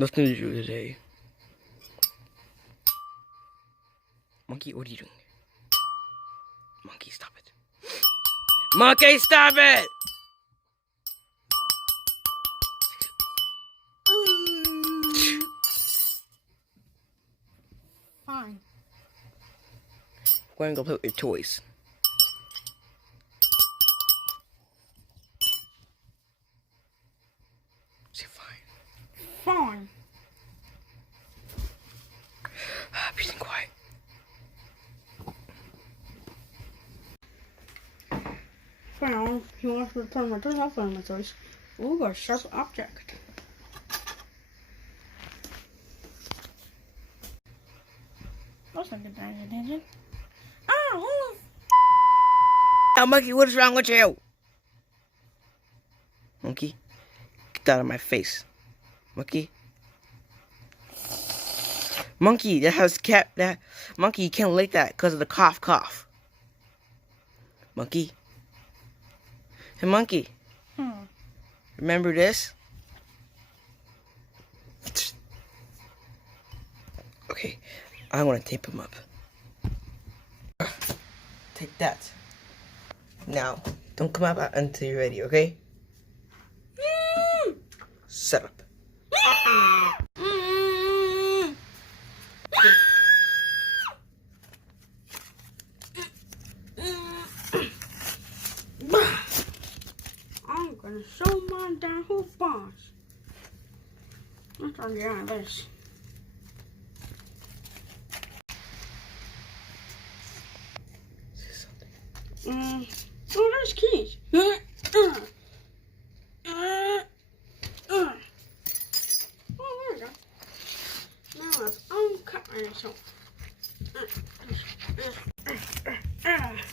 Nothing to do today. Monkey, what are you doing? Monkey, stop it. Monkey, stop it! Fine. Go ahead and go play with your toys. Say fine. Fine. Peace and quiet. Fine. He wants to return my toys. I'll find my toys. Ooh, a sharp object. That's not good attention. Oh, Now, Monkey, what is wrong with you? Monkey, get out of my face. Monkey. Monkey, that has cat. That monkey, you can't lick that because of the cough. Monkey. Hey, monkey. Remember this? Okay, I want to tape him up. Take that. Now, don't come out until you're ready, okay? Set up. I'm gonna show my dad who's boss. I'm trying to get out of this. Oh, there's keys. Oh, there we go. Now let's uncut myself.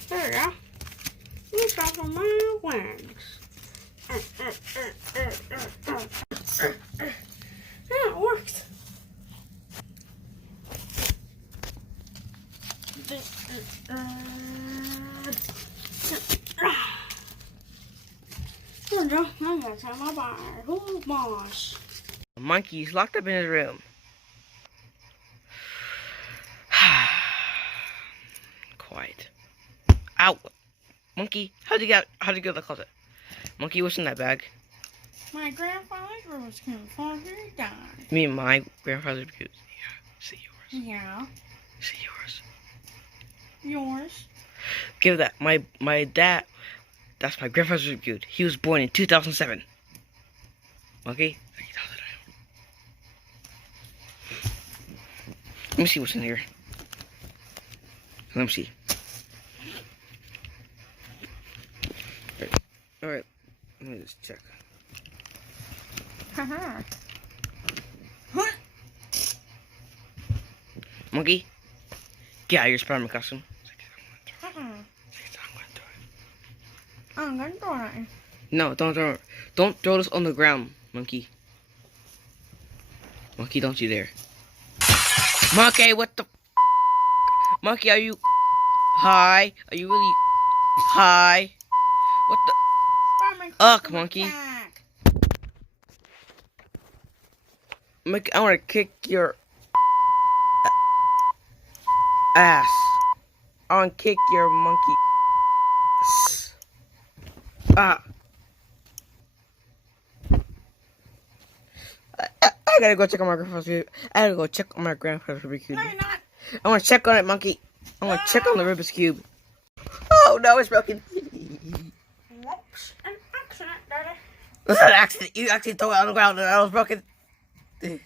There we go. Let's off of my wings. Yeah, it worked. There we go. Now I gotta tell my bar. Who's boss? Monkey's locked up in his room. Quiet. Out. Monkey, how'd you get to the closet? Monkey, what's in that bag? My grandfather's rose came before he died. Me and my grandfather's boots. Yeah, see yours. Yeah. See yours. Yours. Give that. My dad. That's my grandfather's good. He was born in 2007. Okay? Let me see what's in here. Let me see. Alright. Let me just check. Haha. Monkey? Get out of your Spider-Man costume. I'm gonna throw it. No, don't throw it. Don't throw this on the ground, Monkey. Monkey, don't you dare. Monkey, what the Monkey, are you high? Are you really high? What the Ugh, Monkey. Monkey, I wanna kick your ass. I wanna kick your monkey. Ah. I gotta go check on my grandfather's cube. I gotta go check on my grandfather's Rubik's Cube. No, you're not. I wanna check on it, monkey. I wanna check on the Rubik's Cube. Oh no, it's broken. Whoops. An accident, Daddy. That's not an accident. You actually threw it on the ground and I was broken. That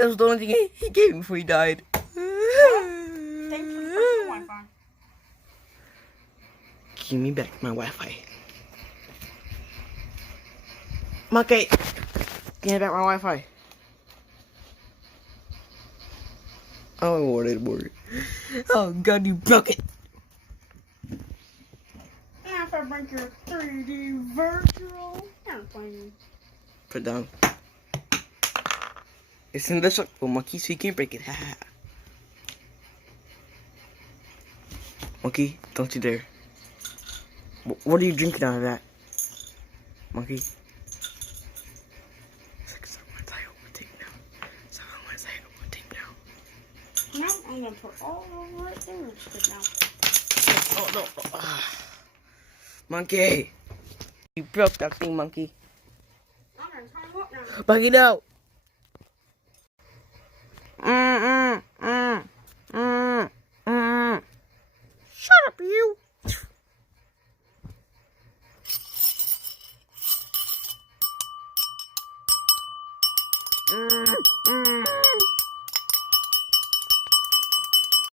was the only thing he gave me before he died. Thanks for the Wi-Fi. Give me back my Wi-Fi. Monkey, give me back my Wi-Fi. Oh, I wanted more. Oh God, you broke it. Now if I break your 3D virtual airplane. Put it down. It's indestructible, monkey, so you can't break it. Ha. Monkey, don't you dare. What are you drinking out of that? Monkey. I'm gonna put all over right there. It's good now. Oh no. Monkey. You broke that thing, monkey. I'm gonna turn them up now. Monkey, no.